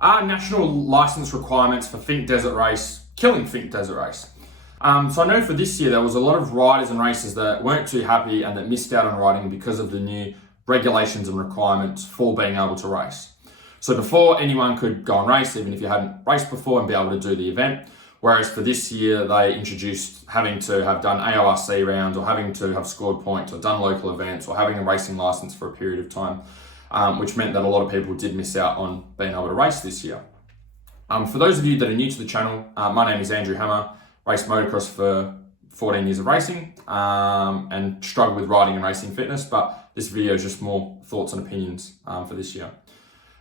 National license requirements for Finke Desert Race, killing Finke Desert Race. So I know for this year, there was a lot of riders and racers that weren't too happy and that missed out on riding because of the new regulations and requirements for being able to race. So before, anyone could go and race, even if you hadn't raced before, and be able to do the event. Whereas for this year, they introduced having to have done AORC rounds, or having to have scored points, or done local events, or having a racing license for a period of time, which meant that a lot of people did miss out on being able to race this year. For those of you that are new to the channel, my name is Andrew Hammer. Raced motocross for 14 years of racing and struggled with riding and racing fitness, but this video is just more thoughts and opinions for this year.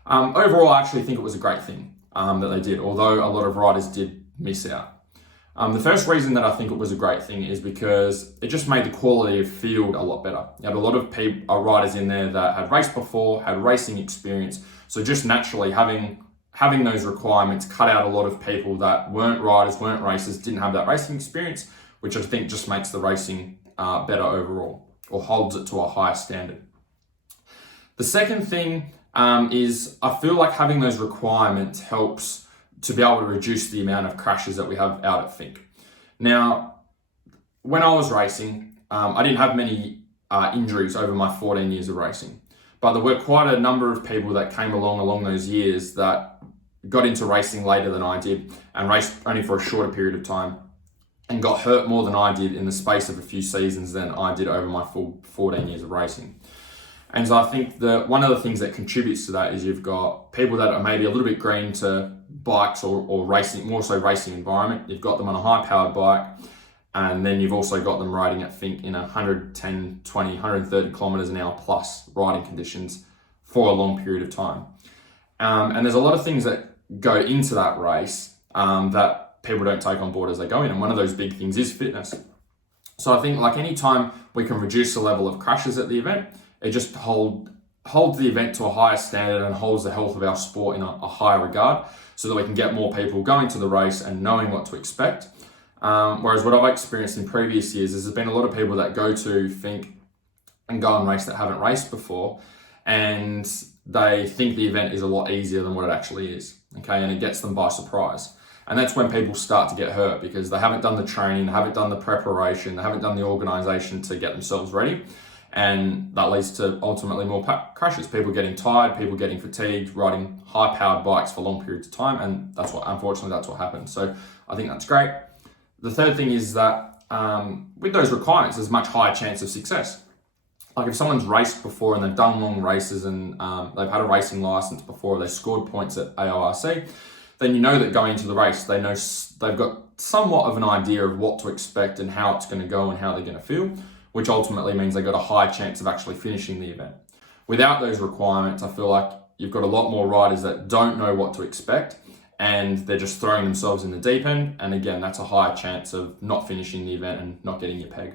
Overall, I actually think it was a great thing that they did, although a lot of riders did miss out. The first reason that I think it was a great thing is because it just made the quality of field a lot better. You had a lot of riders in there that had raced before, had racing experience, so just naturally having those requirements cut out a lot of people that weren't riders, weren't racers, didn't have that racing experience, which I think just makes the racing better overall, or holds it to a higher standard. The second thing is I feel like having those requirements helps to be able to reduce the amount of crashes that we have out at Finke. Now, when I was racing, I didn't have many injuries over my 14 years of racing, but there were quite a number of people that came along those years that got into racing later than I did and raced only for a shorter period of time and got hurt more than I did in the space of a few seasons than I did over my full 14 years of racing. And so I think that one of the things that contributes to that is you've got people that are maybe a little bit green to bikes or racing, more so racing environment. You've got them on a high powered bike, and then you've also got them riding at Finke in 110, 20, 130 kilometers an hour plus riding conditions for a long period of time. And there's a lot of things that go into that race that people don't take on board as they go in. And one of those big things is fitness. So I think like any time we can reduce the level of crashes at the event, it just holds the event to a higher standard and holds the health of our sport in a higher regard, so that we can get more people going to the race and knowing what to expect. Whereas what I've experienced in previous years is there's been a lot of people that go to Finke and go and race that haven't raced before, and they think the event is a lot easier than what it actually is, okay? And it gets them by surprise. And that's when people start to get hurt, because they haven't done the training, they haven't done the preparation, they haven't done the organisation to get themselves ready. And that leads to ultimately more crashes, people getting tired, people getting fatigued, riding high powered bikes for long periods of time. And unfortunately, that's what happens. So I think that's great. The third thing is that with those requirements, there's much higher chance of success. Like if someone's raced before and they've done long races and they've had a racing license before, they scored points at AORC, then you know that going into the race, they've got somewhat of an idea of what to expect and how it's going to go and how they're going to feel, which ultimately means they've got a high chance of actually finishing the event. Without those requirements, I feel like you've got a lot more riders that don't know what to expect and they're just throwing themselves in the deep end. And again, that's a higher chance of not finishing the event and not getting your peg.